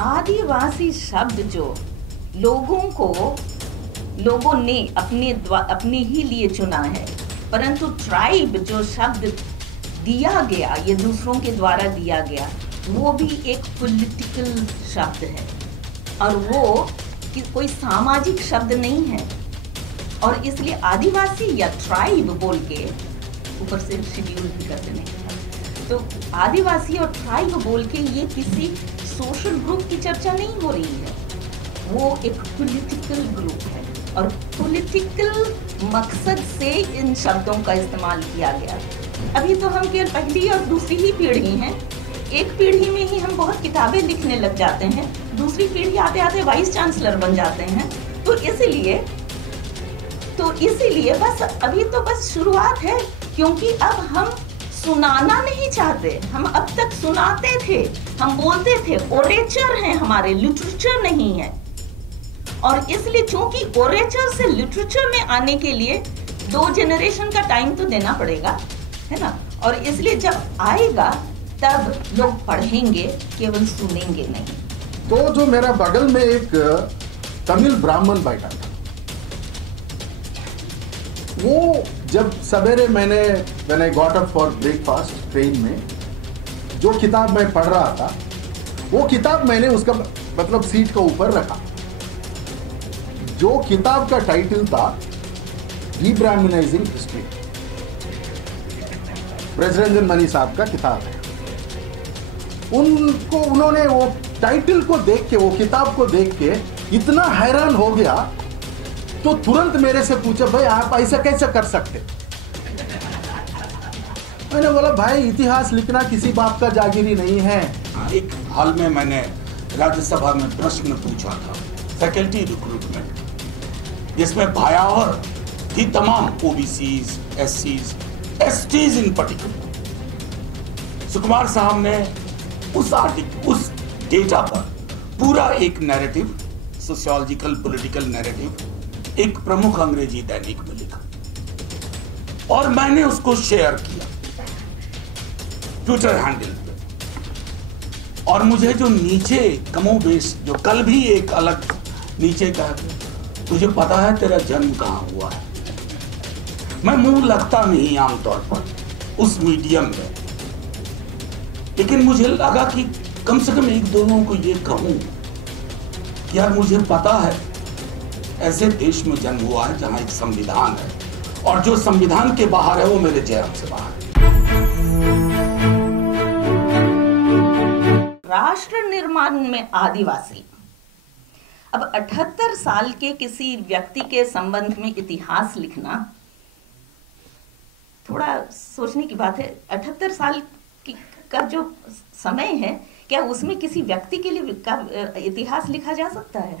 आदिवासी शब्द जो लोगों ने अपने ही लिए चुना है, परंतु ट्राइब जो शब्द दिया गया, ये दूसरों के द्वारा दिया गया, वो भी एक पॉलिटिकल शब्द है और वो कोई सामाजिक शब्द नहीं है। और इसलिए आदिवासी या ट्राइब बोल के ऊपर से शेड्यूल भी कर देने के बाद, तो आदिवासी और ट्राइब बोल के ये किसी सोशल ग्रुप की चर्चा नहीं हो रही है, वो एक पॉलिटिकल ग्रुप है और पॉलिटिकल मकसद से इन शब्दों का इस्तेमाल किया गया। अभी तो हम केवल पहली और दूसरी ही पीढ़ी हैं, एक पीढ़ी में ही हम बहुत किताबें लिखने लग जाते हैं, दूसरी पीढ़ी आते आते वाइस चांसलर बन जाते हैं। तो इसीलिए बस अभी तो बस शुरुआत है, क्योंकि अब हम सुनाना नहीं चाहते। हम अब तक सुनाते थे, हम बोलते थे, ओरेचर हैं हमारे, लिटरेचर नहीं है। और इसलिए चूंकि ओरेचर से लिटरेचर में आने के लिए 2 जनरेशन का टाइम तो देना पड़ेगा, है ना। और इसलिए जब आएगा तब लोग पढ़ेंगे, केवल सुनेंगे नहीं। तो जो मेरा बगल में एक तमिल ब्राह्मण बैठा था, वो जब सवेरे मैंने got up for breakfast train में, जो किताब मैं पढ़ रहा था वो किताब मैंने उसका मतलब सीट का ऊपर रखा। जो किताब का टाइटल था रीब्राह्मनाइजिंग हिस्ट्री, ब्रजरंजन मणि साहब का किताब है। उन्होंने वो टाइटल को देख के, वो किताब को देख के इतना हैरान हो गया, तो तुरंत मेरे से पूछा, भाई आप ऐसा कैसे कर सकते। मैंने बोला, भाई इतिहास लिखना किसी बाप का जागीरी नहीं है। एक हाल में मैंने राज्यसभा में प्रश्न पूछा था फैकल्टी रिक्रूटमेंट, जिसमें भयावह थी तमाम ओबीसीज, एससीज, एसटीज इन पर्टिकुलर। सुकुमार साहब ने उस डेटा पर पूरा एक नैरेटिव, सोशियोलॉजिकल पॉलिटिकल नैरेटिव एक प्रमुख अंग्रेजी दैनिक में लिखा और मैंने उसको शेयर किया ट्विटर हैंडल पे। और मुझे जो नीचे कमोबेश, जो कल भी एक अलग नीचे का, तुझे पता है तेरा जन्म कहां हुआ है। मैं मुंह लगता नहीं आमतौर पर उस मीडियम में, लेकिन मुझे लगा कि कम से कम एक दो लोगों को ये कहूं कि यार मुझे पता है ऐसे देश में जन्म हुआ है जहां एक संविधान है, और जो संविधान के बाहर है वो मेरे जन्म से बाहर है। राष्ट्र निर्माण में आदिवासी, अब 78 साल के किसी व्यक्ति के संबंध में इतिहास लिखना थोड़ा सोचने की बात है। 78 साल का जो समय है, क्या उसमें किसी व्यक्ति के लिए इतिहास लिखा जा सकता है?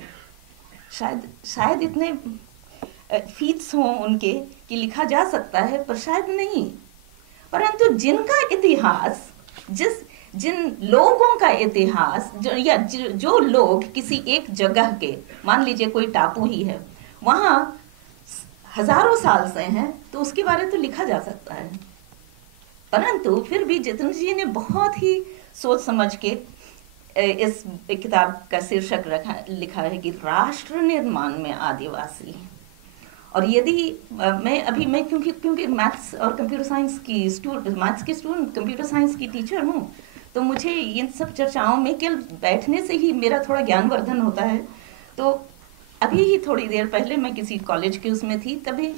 शायद इतने फीट्स हों उनके कि लिखा जा सकता है, पर शायद नहीं। परंतु जिनका इतिहास, जिन लोगों का इतिहास, जो लोग किसी एक जगह के, मान लीजिए कोई टापू ही है, वहां हजारों साल से हैं, तो उसके बारे में तो लिखा जा सकता है। परंतु फिर भी जितेंद्र जी ने बहुत ही सोच समझ के इस किताब का शीर्षक लिखा है कि राष्ट्र निर्माण में आदिवासी। और यदि मैं क्योंकि मैथ्स और कंप्यूटर साइंस की स्टूडेंट, कंप्यूटर साइंस की टीचर हूँ, तो मुझे इन सब चर्चाओं में केवल बैठने से ही मेरा थोड़ा ज्ञानवर्धन होता है। तो अभी ही थोड़ी देर पहले मैं किसी कॉलेज के उसमें थी, तभी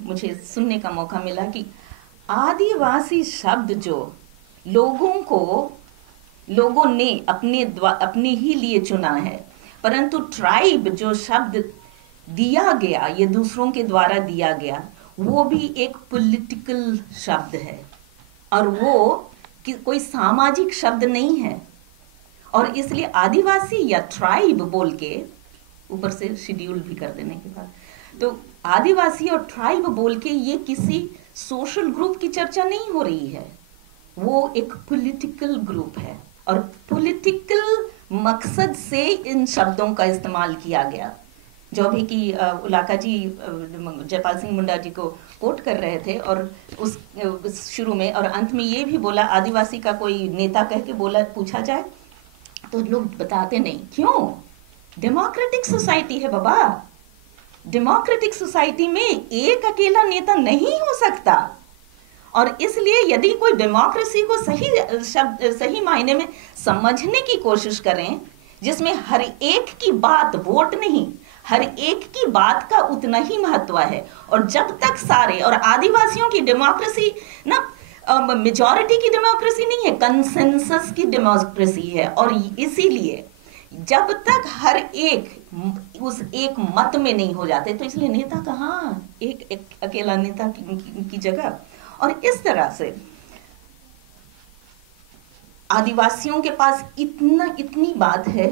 मुझे सुनने का मौका मिला कि आदिवासी शब्द जो लोगों ने अपने ही लिए चुना है, परंतु ट्राइब जो शब्द दिया गया, ये दूसरों के द्वारा दिया गया, वो भी एक पॉलिटिकल शब्द है और वो कोई सामाजिक शब्द नहीं है। और इसलिए आदिवासी या ट्राइब बोल के ऊपर से शेड्यूल भी कर देने के बाद, तो आदिवासी और ट्राइब बोल के ये किसी सोशल ग्रुप की चर्चा नहीं हो रही है, वो एक पॉलिटिकल ग्रुप है और पॉलिटिकल मकसद से इन शब्दों का इस्तेमाल किया गया। जो भी कि उलाका जी जयपाल सिंह मुंडा जी को कोट कर रहे थे, और उस शुरू में और अंत में ये भी बोला, आदिवासी का कोई नेता कह के बोला, पूछा जाए तो लोग बताते नहीं, क्यों? डेमोक्रेटिक सोसाइटी है बाबा। डेमोक्रेटिक सोसाइटी में एक अकेला नेता नहीं हो सकता, और इसलिए यदि कोई डेमोक्रेसी को सही मायने में समझने की कोशिश करें, जिसमें हर एक की बात, वोट नहीं, हर एक की बात का उतना ही महत्व है। और जब तक सारे, और आदिवासियों की डेमोक्रेसी ना मेजॉरिटी की डेमोक्रेसी नहीं है, कंसेंसस की डेमोक्रेसी है। और इसीलिए जब तक हर एक उस एक मत में नहीं हो जाते, तो इसलिए नेता कहाँ, एक अकेला नेता की जगह। और इस तरह से आदिवासियों के पास इतनी बात है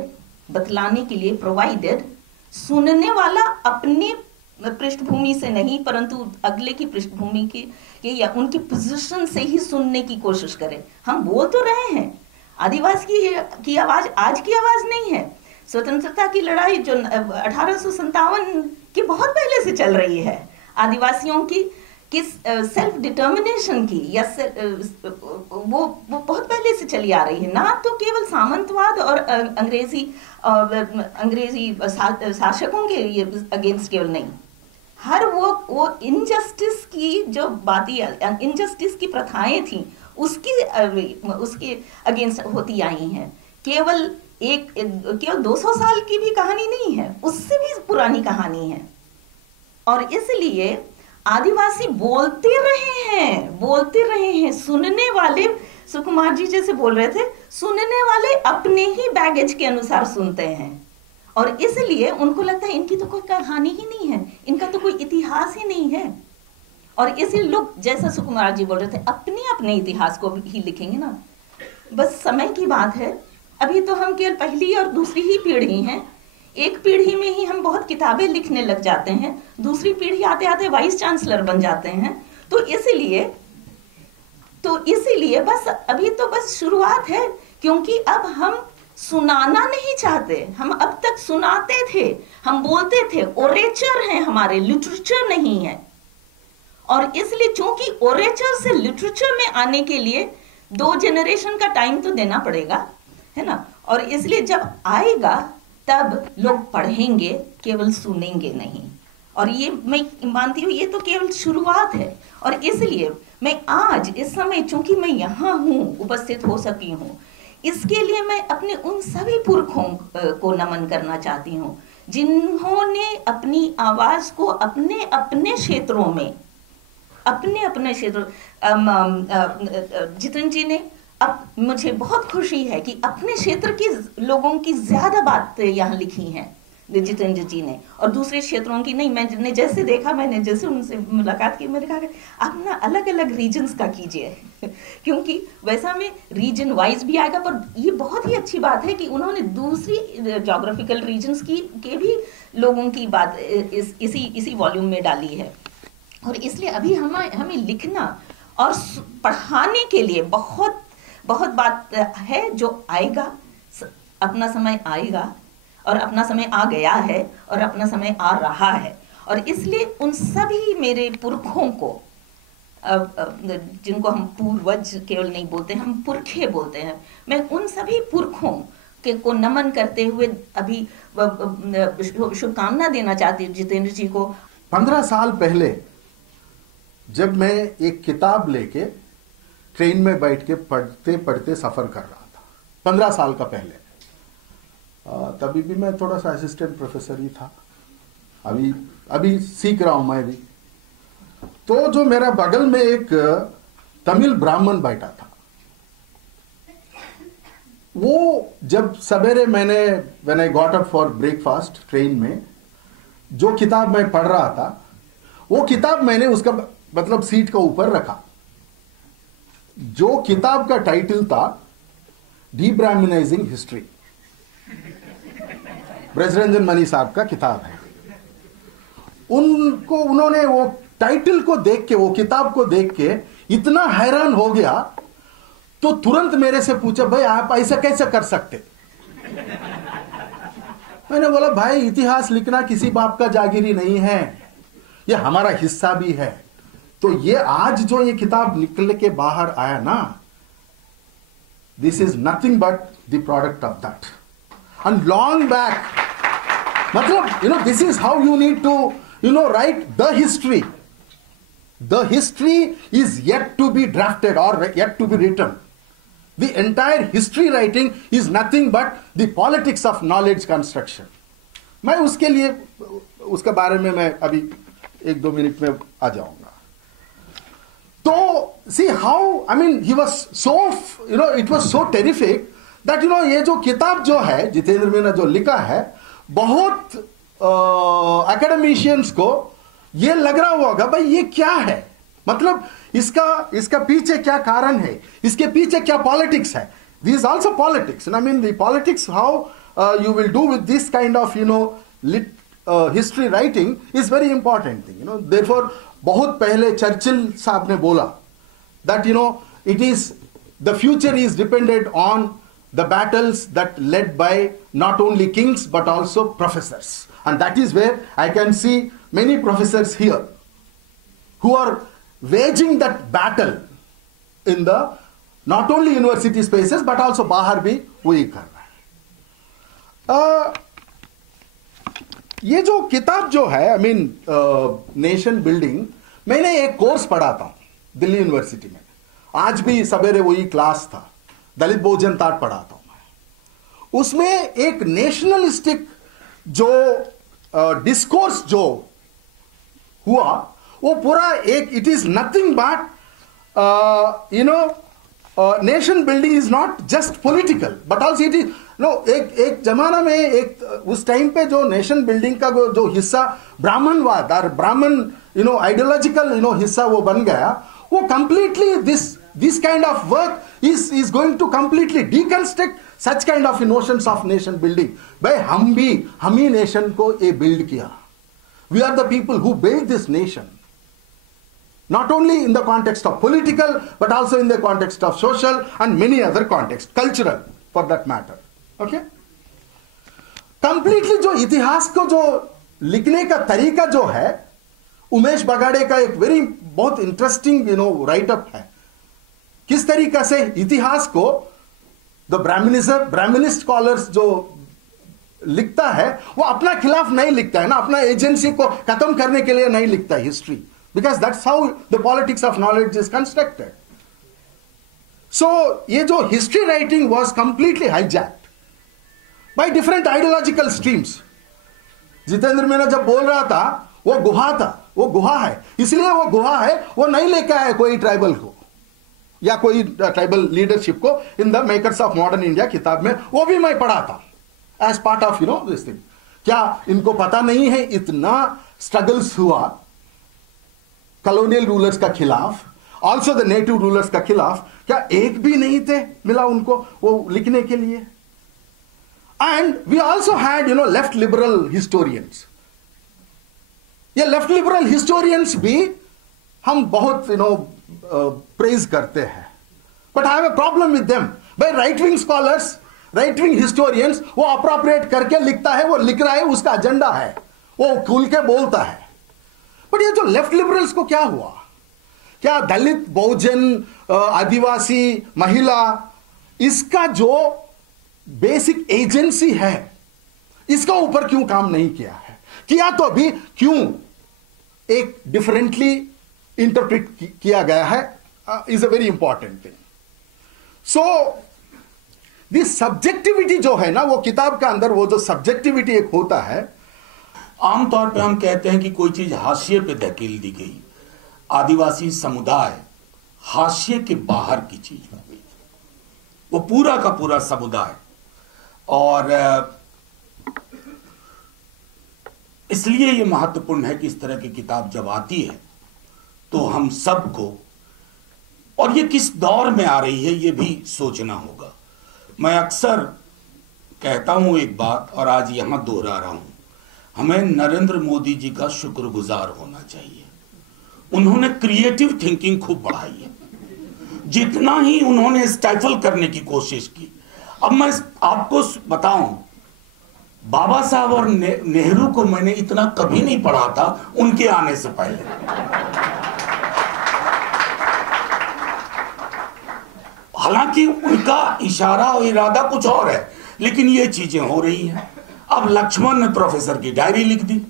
बतलाने के लिए, प्रोवाइडेड सुनने वाला अपने पृष्ठभूमि से नहीं, परंतु अगले की पृष्ठभूमि की या उनकी पोजीशन से ही सुनने की कोशिश करें। हम बोल तो रहे हैं, आदिवासी की आवाज आज की आवाज नहीं है। स्वतंत्रता की लड़ाई जो 1857 की बहुत पहले से चल रही है, आदिवासियों की किस सेल्फ डिटर्मिनेशन की, या वो बहुत पहले से चली आ रही है। ना तो केवल सामंतवाद और अंग्रेजी शासकों के अगेंस्ट केवल नहीं, हर वो इनजस्टिस की जो बातें, इनजस्टिस की प्रथाएं थी, उसके अगेंस्ट होती आई हैं। केवल 200 साल की भी कहानी नहीं है, उससे भी पुरानी कहानी है। और इसलिए आदिवासी बोलते रहे हैं। सुनने वाले, सुकुमार जी जैसे बोल रहे थे, सुनने वाले अपने ही बैगेज के अनुसार सुनते हैं, और इसलिए उनको लगता है इनकी तो कोई कहानी ही नहीं है, इनका तो कोई इतिहास ही नहीं है। और इसलिए लोग, जैसा सुकुमार जी बोल रहे थे, अपने इतिहास को ही लिखेंगे ना। बस समय की बात है। अभी तो हम केवल पहली और दूसरी ही पीढ़ी हैं। एक पीढ़ी में ही हम बहुत किताबें लिखने लग जाते हैं, दूसरी पीढ़ी आते आते वाइस चांसलर बन जाते हैं। तो इसीलिए बस अभी तो बस शुरुआत है, क्योंकि अब हम सुनाना नहीं चाहते। हम अब तक सुनाते थे, हम बोलते थे, ओरेचर है हमारे, लिटरेचर नहीं है। और इसलिए चूंकि ओरेचर से लिटरेचर में आने के लिए 2 जनरेशन का टाइम तो देना पड़ेगा, है ना। और इसलिए जब आएगा तब लोग पढ़ेंगे, केवल सुनेंगे नहीं। और ये मैं मानती हूँ, ये तो केवल शुरुआत है। और इसलिए मैं आज इस समय, चूंकि मैं यहाँ हूँ, उपस्थित हो सकी हूँ, इसके लिए मैं अपने उन सभी पुरखों को नमन करना चाहती हूँ, जिन्होंने अपनी आवाज को अपने अपने क्षेत्रों में, अपने क्षेत्रों, जितेंद्र जी ने, अब मुझे बहुत खुशी है कि अपने क्षेत्र के लोगों की ज्यादा बात यहाँ लिखी हैं जितेंद्र जी ने, और दूसरे क्षेत्रों की नहीं। मैंने जैसे देखा, मैंने जैसे उनसे मुलाकात की, मैंने कहा आप ना अलग अलग रीजन्स का कीजिए क्योंकि वैसा में रीजन वाइज भी आएगा। पर ये बहुत ही अच्छी बात है कि उन्होंने दूसरी जोग्राफिकल रीजन्स के भी लोगों की बात इसी वॉल्यूम में डाली है। और इसलिए अभी हमें लिखना और पढ़ाने के लिए बहुत बात है जो आएगा। अपना समय आएगा, और अपना समय आ गया है, और अपना समय आ रहा है। और इसलिए उन सभी मेरे पुरखों को, जिनको हम पूर्वज केवल नहीं बोलते, हम पुरखे बोलते हैं, मैं उन सभी पुरखों को नमन करते हुए अभी शुभकामना देना चाहती हूँ जितेंद्र जी को। 15 साल पहले जब मैं एक किताब लेके ट्रेन में बैठ के पढ़ते सफर कर रहा था, 15 साल का पहले, तभी भी मैं थोड़ा सा असिस्टेंट प्रोफेसर ही था, अभी सीख रहा हूं मैं भी। तो जो मेरा बगल में एक तमिल ब्राह्मण बैठा था, वो जब सवेरे when I got up for breakfast train में, जो किताब मैं पढ़ रहा था, वो किताब मैंने उसका मतलब सीट का ऊपर रखा। जो किताब का टाइटल था डीब्राह्मनाइजिंग हिस्ट्री, ब्रजरंजन मनी साहब का किताब है। उन्होंने वो टाइटल को देख के, वो किताब को देख के इतना हैरान हो गया, तो तुरंत मेरे से पूछा, भाई आप ऐसा कैसे कर सकते? मैंने बोला, भाई इतिहास लिखना किसी बाप का जागीरी नहीं है, ये हमारा हिस्सा भी है। तो ये आज जो ये किताब निकल के बाहर आया ना, this is nothing but the product of that. And long back, matlab, this is how you need to, write the history. The history is yet to be drafted or yet to be written. The entire history writing is nothing but the politics of knowledge construction. मैं उसके लिए उसके बारे में मैं अभी 1-2 minute में आ जाऊंगा. तो see how, I mean, he was so, it was so terrific that, ये जो किताब जो है जितेंद्र मीना जो लिखा है, बहुत एकेडमिशियंस को ये लग रहा होगा भाई ये क्या है, मतलब इसका पीछे क्या कारण है, इसके पीछे क्या पॉलिटिक्स है. This is also politics, and I mean the politics how you will do with this kind of history writing is very important thing. Therefore बहुत पहले चर्चिल साहब ने बोला that it is the future is dependent on the battles that led by not only kings but also professors, and that is where I can see many professors here who are waging that battle in the not only university spaces but also बाहर भी वही कर रहा है. ये जो किताब जो है, I mean नेशन बिल्डिंग, मैंने एक कोर्स पढ़ा था दिल्ली यूनिवर्सिटी में, आज भी सवेरे वही क्लास था, दलित बहुजन ताट पढ़ाता हूं मैं. उसमें एक नेशनलिस्टिक जो डिस्कोर्स जो हुआ वो पूरा एक, it is nothing but nation building is not just political but also it is एक जमाना में एक उस टाइम पे जो नेशन बिल्डिंग का जो हिस्सा ब्राह्मणवाद और ब्राह्मण आइडियोलॉजिकल हिस्सा वो बन गया, वो completely this kind of work is going to completely deconstruct such kind of notions of nation building. भाई हम ही नेशन को ये बिल्ड किया. We are the people who built this nation. Not only in the context of political, but also in the context of social and many other contexts, cultural for that matter. Okay? Completely जो इतिहास को जो लिखने का तरीका जो है, उमेश बगाड़े का एक बहुत इंटरेस्टिंग राइट अप है. किस तरीका से इतिहास को द ब्राह्मणिस्ट स्कॉलर्स जो लिखता है वो अपना खिलाफ नहीं लिखता है ना, अपना एजेंसी को खत्म करने के लिए नहीं लिखता है history, because that's how the politics of knowledge is constructed. So ये जो history writing was completely hijacked by different ideological streams. Jitendra Meena जब बोल रहा था वो गुहा था, वो गुहा है, इसलिए वो गुहा है, वो नहीं लेकर आया कोई ट्राइबल को या कोई ट्राइबल लीडरशिप को in the makers of modern India किताब में, वो भी मैं पढ़ा था as part of this thing. क्या इनको पता नहीं है इतना स्ट्रगल्स हुआ कॉलोनियल रूलर्स का खिलाफ, ऑल्सो द नेटिव रूलर्स का खिलाफ, क्या एक भी नहीं थे मिला उनको वो लिखने के लिए. And we also had left liberal historians. ये लेफ्ट लिबरल हिस्टोरियंस भी हम बहुत प्रेज करते हैं, but I have a problem with them. भाई right wing scholars, right wing historians वो अप्रोप्रिएट करके लिखता है, वो लिख रहा है, उसका एजेंडा है, वो खुल के बोलता है. बट ये जो लेफ्ट लिबरल्स को क्या हुआ, क्या दलित बहुजन आदिवासी महिला इसका जो बेसिक एजेंसी है इसका ऊपर क्यों काम नहीं किया है, किया तो अभी क्यों एक डिफरेंटली इंटरप्रेट किया गया है, is a very important thing. So this subjectivity जो है ना, वो किताब का अंदर वो जो सब्जेक्टिविटी एक होता है, आमतौर पे हम कहते हैं कि कोई चीज हाशिए पे धकेल दी गई, आदिवासी समुदाय हाशिए के बाहर की चीज हो गई, वो पूरा का पूरा समुदाय. और इसलिए ये महत्वपूर्ण है कि इस तरह की किताब जब आती है तो हम सबको, और ये किस दौर में आ रही है ये भी सोचना होगा. मैं अक्सर कहता हूं एक बात और आज यहां दोहरा रहा हूं, हमें नरेंद्र मोदी जी का शुक्रगुजार होना चाहिए. उन्होंने क्रिएटिव थिंकिंग खूब बढ़ाई है, जितना ही उन्होंने स्टाइफल करने की कोशिश की. अब मैं आपको बताऊं, बाबा साहब और नेहरू को मैंने इतना कभी नहीं पढ़ा था उनके आने से पहले. हालांकि उनका इशारा और इरादा कुछ और है, लेकिन ये चीजें हो रही हैं। अब लक्ष्मण ने प्रोफेसर की डायरी लिख दी,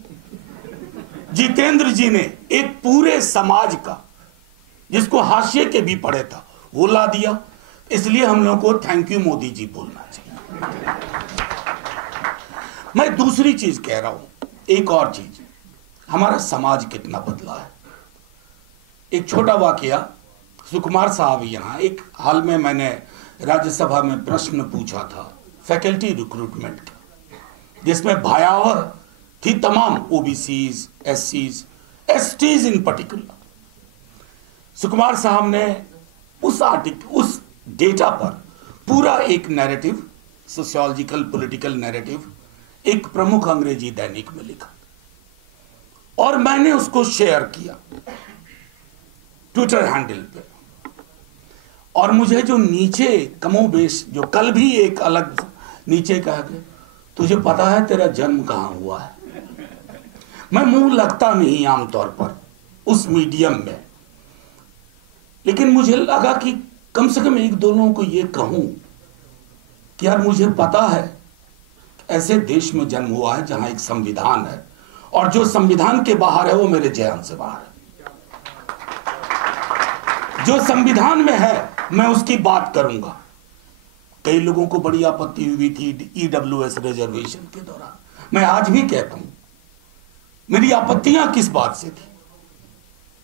जितेंद्र जी ने एक पूरे समाज का जिसको हाशिए के भी पड़े था वो ला दिया। इसलिए हम लोगों को थैंक यू मोदी जी बोलना चाहिए। मैं दूसरी चीज कह रहा हूं, एक और चीज, हमारा समाज कितना बदला है। एक छोटा वाकया, सुकुमार साहब यहाँ एक हाल में मैंने राज्यसभा में प्रश्न पूछा था फैकल्टी रिक्रूटमेंट का, जिसमें भयावह थी तमाम ओबीसीज, एससीज, एसटीज इन पर्टिकुलर। सुकुमार साहब ने उस उस डेटा पर पूरा एक नैरेटिव, सोशियोलॉजिकल पॉलिटिकल नैरेटिव, एक प्रमुख अंग्रेजी दैनिक में लिखा और मैंने उसको शेयर किया ट्विटर हैंडल पे। और मुझे जो नीचे कमोबेश, जो कल भी एक अलग नीचे कहा गया, तुझे पता है तेरा जन्म कहां हुआ है। मैं मुंह लगता नहीं आमतौर पर उस मीडियम में, लेकिन मुझे लगा कि कम से कम एक दो लोगों को यह कहूं कि यार मुझे पता है ऐसे देश में जन्म हुआ है जहां एक संविधान है, और जो संविधान के बाहर है वो मेरे जहन से बाहर है। जो संविधान में है मैं उसकी बात करूंगा। कई लोगों को बड़ी आपत्ति हुई थी ईडब्ल्यूएस रिजर्वेशन के दौरान। मैं आज भी कहता हूं मेरी आपत्तियां किस बात से थी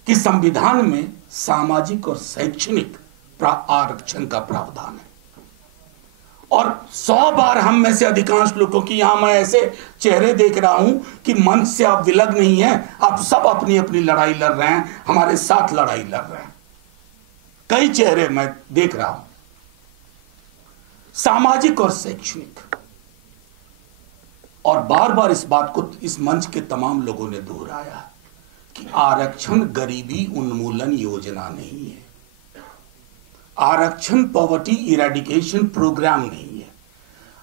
कि संविधान में सामाजिक और शैक्षणिक आरक्षण का प्रावधान है। और 100 बार हम में से अधिकांश लोगों की, यहां मैं ऐसे चेहरे देख रहा हूं कि मंच से आप विलग नहीं हैं, आप सब अपनी अपनी लड़ाई लड़ रहे हैं, हमारे साथ लड़ाई लड़ रहे हैं। कई चेहरे मैं देख रहा हूं, सामाजिक और शैक्षणिक। और बार बार इस बात को इस मंच के तमाम लोगों ने दोहराया कि आरक्षण गरीबी उन्मूलन योजना नहीं है, आरक्षण पॉवर्टी इरेडिकेशन प्रोग्राम नहीं है,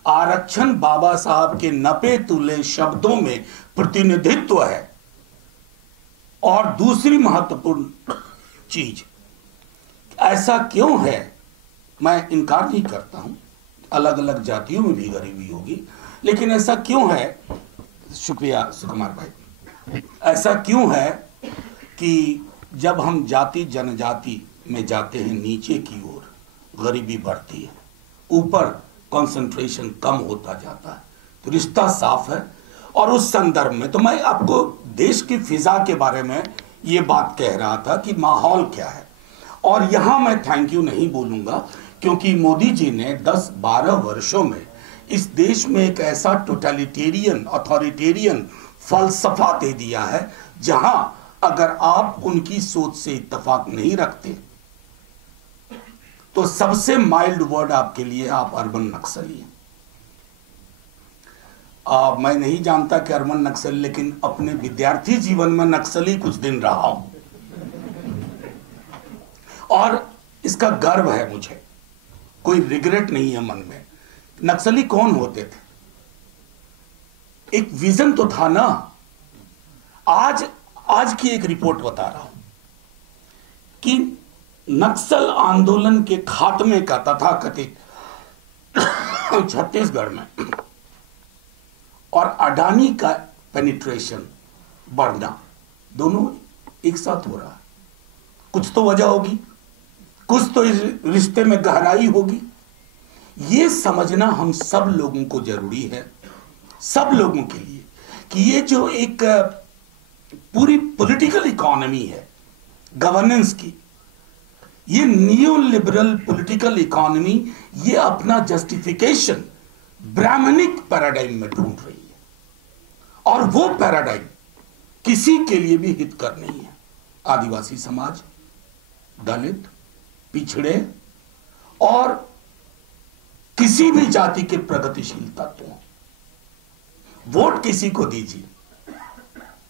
आरक्षण बाबा साहब के नपे तुले शब्दों में प्रतिनिधित्व है। और दूसरी महत्वपूर्ण चीज, ऐसा क्यों है, मैं इनकार नहीं करता हूं, अलग अलग जातियों में भी गरीबी होगी, लेकिन ऐसा क्यों है, शुक्रिया सुकुमार भाई, ऐसा क्यों है कि जब हम जाति जनजाति में जाते हैं नीचे की ओर गरीबी बढ़ती है, ऊपर कंसंट्रेशन कम होता जाता है, तो रिश्ता साफ है। और उस संदर्भ में तो मैं आपको देश की फिजा के बारे में ये बात कह रहा था कि माहौल क्या है। और यहां मैं थैंक यू नहीं बोलूंगा क्योंकि मोदी जी ने 10-12 वर्षों में इस देश में एक ऐसा टोटलिटेरियन अथॉरिटेरियन फलसफा दे दिया है जहां अगर आप उनकी सोच से इत्तेफाक नहीं रखते तो सबसे माइल्ड वर्ड आपके लिए आप अर्बन नक्सली हैं। मैं नहीं जानता कि अर्बन नक्सली, लेकिन अपने विद्यार्थी जीवन में नक्सली कुछ दिन रहा हूं और इसका गर्व है मुझे, कोई रिग्रेट नहीं है मन में। नक्सली कौन होते थे, एक विजन तो था ना। आज की एक रिपोर्ट बता रहा हूं कि नक्सल आंदोलन के खात्मे का तथाकथित छत्तीसगढ़ में और अडानी का पेनिट्रेशन बढ़ना, दोनों एक साथ हो रहा है। कुछ तो वजह होगी, कुछ तो इस रिश्ते में गहराई होगी। ये समझना हम सब लोगों को जरूरी है, सब लोगों के लिए, कि ये जो एक पूरी पॉलिटिकल इकोनॉमी है गवर्नेंस की, ये नियो लिबरल पॉलिटिकल इकोनॉमी ये अपना जस्टिफिकेशन ब्राह्मणिक पैराडाइम में ढूंढ रही है, और वो पैराडाइम किसी के लिए भी हितकर नहीं है। आदिवासी समाज, दलित, पिछड़े और किसी भी जाति के प्रगतिशील तत्वों, वोट किसी को दीजिए,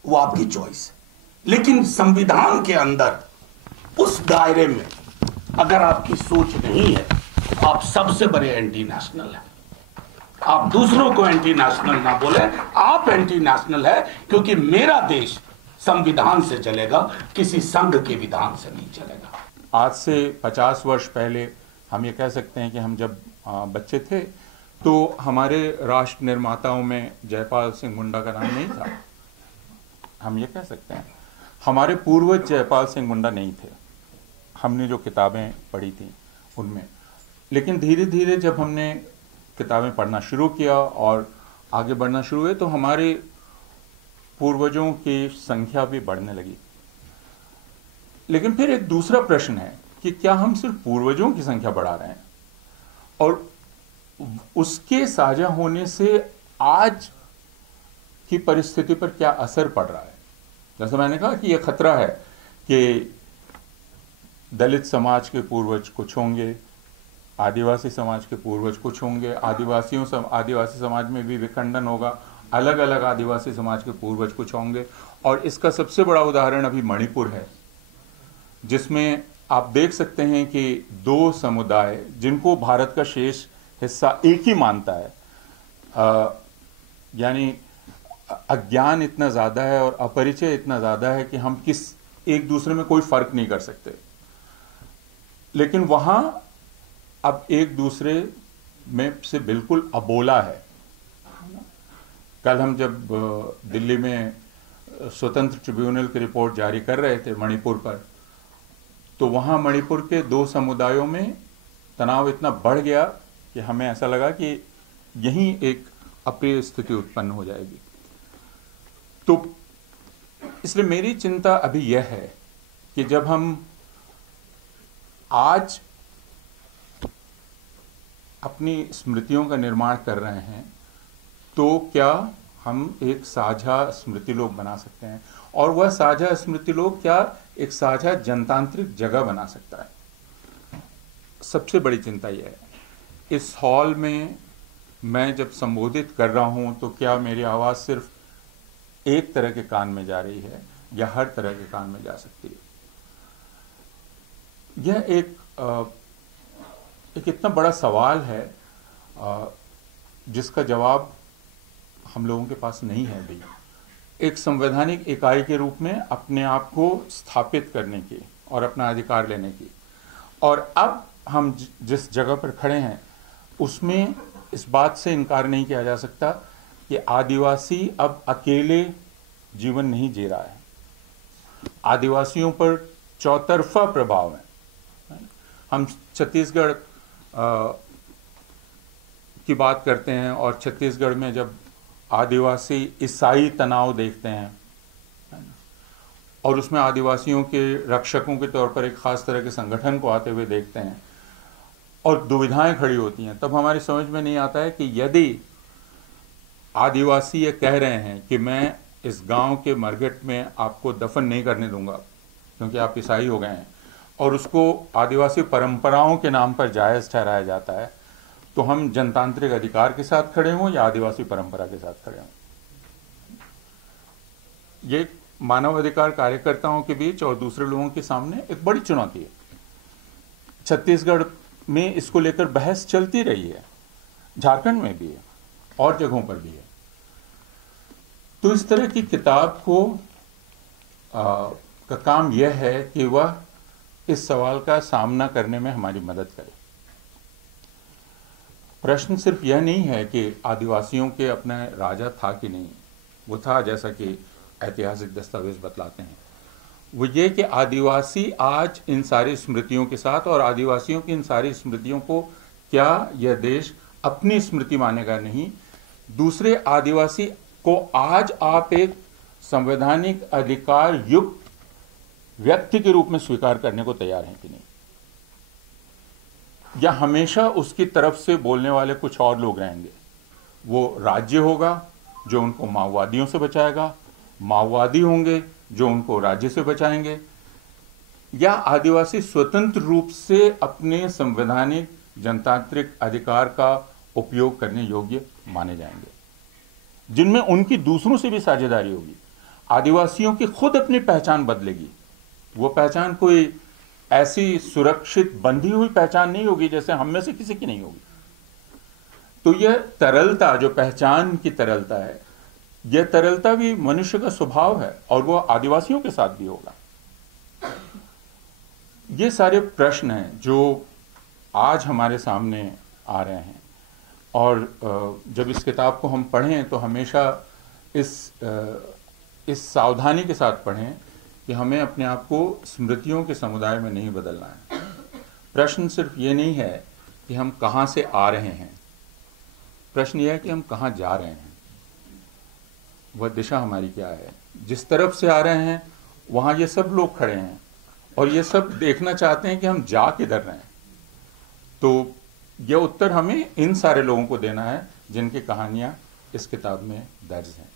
वो आपकी चॉइस है, लेकिन संविधान के अंदर उस दायरे में अगर आपकी सोच नहीं है, आप सबसे बड़े एंटी नेशनल हैं। आप दूसरों को एंटी नेशनल ना बोले, आप एंटी नेशनल है, क्योंकि मेरा देश संविधान से चलेगा, किसी संघ के विधान से नहीं चलेगा। आज से 50 वर्ष पहले हम ये कह सकते हैं कि हम जब बच्चे थे तो हमारे राष्ट्र निर्माताओं में जयपाल सिंह मुंडा का नाम नहीं था। हम ये कह सकते हैं हमारे पूर्वज जयपाल सिंह मुंडा नहीं थे, हमने जो किताबें पढ़ी थी उनमें। लेकिन धीरे धीरे जब हमने किताबें पढ़ना शुरू किया और आगे बढ़ना शुरू हुए तो हमारे पूर्वजों की संख्या भी बढ़ने लगी। लेकिन फिर एक दूसरा प्रश्न है कि क्या हम सिर्फ पूर्वजों की संख्या बढ़ा रहे हैं और उसके साझा होने से आज की परिस्थिति पर क्या असर पड़ रहा है। जैसे मैंने कहा कि यह खतरा है कि दलित समाज के पूर्वज कुछ होंगे, आदिवासी समाज के पूर्वज कुछ होंगे, आदिवासी समाज में भी विखंडन होगा, अलग अलग आदिवासी समाज के पूर्वज कुछ होंगे। और इसका सबसे बड़ा उदाहरण अभी मणिपुर है, जिसमें आप देख सकते हैं कि दो समुदाय जिनको भारत का शेष हिस्सा एक ही मानता है, यानी अज्ञान इतना ज़्यादा है और अपरिचय इतना ज़्यादा है कि हम एक दूसरे में कोई फर्क नहीं कर सकते, लेकिन वहाँ अब एक दूसरे में से बिल्कुल अबोला है। कल हम जब दिल्ली में स्वतंत्र ट्रिब्यूनल की रिपोर्ट जारी कर रहे थे मणिपुर पर, तो वहाँ मणिपुर के दो समुदायों में तनाव इतना बढ़ गया कि हमें ऐसा लगा कि यहीं एक अप्रिय स्थिति उत्पन्न हो जाएगी। तो इसलिए मेरी चिंता अभी यह है कि जब हम आज अपनी स्मृतियों का निर्माण कर रहे हैं तो क्या हम एक साझा स्मृति लोक बना सकते हैं, और वह साझा स्मृति लोक क्या एक साझा जनतांत्रिक जगह बना सकता है। सबसे बड़ी चिंता यह है, इस हॉल में मैं जब संबोधित कर रहा हूं तो क्या मेरी आवाज़ सिर्फ एक तरह के कान में जा रही है या हर तरह के कान में जा सकती है। यह एक इतना बड़ा सवाल है जिसका जवाब हम लोगों के पास नहीं है भी। एक संवैधानिक इकाई के रूप में अपने आप को स्थापित करने की और अपना अधिकार लेने की, और अब हम जिस जगह पर खड़े हैं उसमें इस बात से इनकार नहीं किया जा सकता कि आदिवासी अब अकेले जीवन नहीं जी रहा है। आदिवासियों पर चौतरफा प्रभाव है। हम छत्तीसगढ़ की बात करते हैं और छत्तीसगढ़ में जब आदिवासी ईसाई तनाव देखते हैं और उसमें आदिवासियों के रक्षकों के तौर पर एक खास तरह के संगठन को आते हुए देखते हैं और दुविधाएं खड़ी होती हैं, तब हमारी समझ में नहीं आता है कि यदि आदिवासी ये कह रहे हैं कि मैं इस गांव के मरघट में आपको दफन नहीं करने दूंगा क्योंकि आप ईसाई हो गए हैं, और उसको आदिवासी परंपराओं के नाम पर जायज़ ठहराया जाता है, तो हम जनतांत्रिक अधिकार के साथ खड़े हों या आदिवासी परंपरा के साथ खड़े हों। ये मानवाधिकार कार्यकर्ताओं के बीच और दूसरे लोगों के सामने एक बड़ी चुनौती है। छत्तीसगढ़ में इसको लेकर बहस चलती रही है, झारखंड में भी है और जगहों पर भी है। तो इस तरह की किताब को का काम यह है कि वह इस सवाल का सामना करने में हमारी मदद करे। प्रश्न सिर्फ यह नहीं है कि आदिवासियों के अपना राजा था कि नहीं, वो था जैसा कि ऐतिहासिक दस्तावेज बतलाते हैं। वो ये कि आदिवासी आज इन सारी स्मृतियों के साथ, और आदिवासियों की इन सारी स्मृतियों को क्या यह देश अपनी स्मृति मानेगा नहीं, दूसरे आदिवासी को आज आप एक संवैधानिक अधिकार युक्त व्यक्ति के रूप में स्वीकार करने को तैयार हैं कि नहीं, या हमेशा उसकी तरफ से बोलने वाले कुछ और लोग रहेंगे। वो राज्य होगा जो उनको माओवादियों से बचाएगा, माओवादी होंगे जो उनको राज्य से बचाएंगे, या आदिवासी स्वतंत्र रूप से अपने संवैधानिक जनतांत्रिक अधिकार का उपयोग करने योग्य माने जाएंगे, जिनमें उनकी दूसरों से भी साझेदारी होगी। आदिवासियों की खुद अपनी पहचान बदलेगी। वो पहचान कोई ऐसी सुरक्षित बंधी हुई पहचान नहीं होगी जैसे हम में से किसी की नहीं होगी। तो यह तरलता, जो पहचान की तरलता है, यह तरलता भी मनुष्य का स्वभाव है और वो आदिवासियों के साथ भी होगा। ये सारे प्रश्न हैं जो आज हमारे सामने आ रहे हैं। और जब इस किताब को हम पढ़ें तो हमेशा इस सावधानी के साथ पढ़ें कि हमें अपने आप को स्मृतियों के समुदाय में नहीं बदलना है। प्रश्न सिर्फ ये नहीं है कि हम कहाँ से आ रहे हैं, प्रश्न ये है कि हम कहाँ जा रहे हैं, वह दिशा हमारी क्या है। जिस तरफ से आ रहे हैं वहाँ ये सब लोग खड़े हैं और ये सब देखना चाहते हैं कि हम जा किधर रहे हैं। तो यह उत्तर हमें इन सारे लोगों को देना है जिनकी कहानियाँ इस किताब में दर्ज हैं।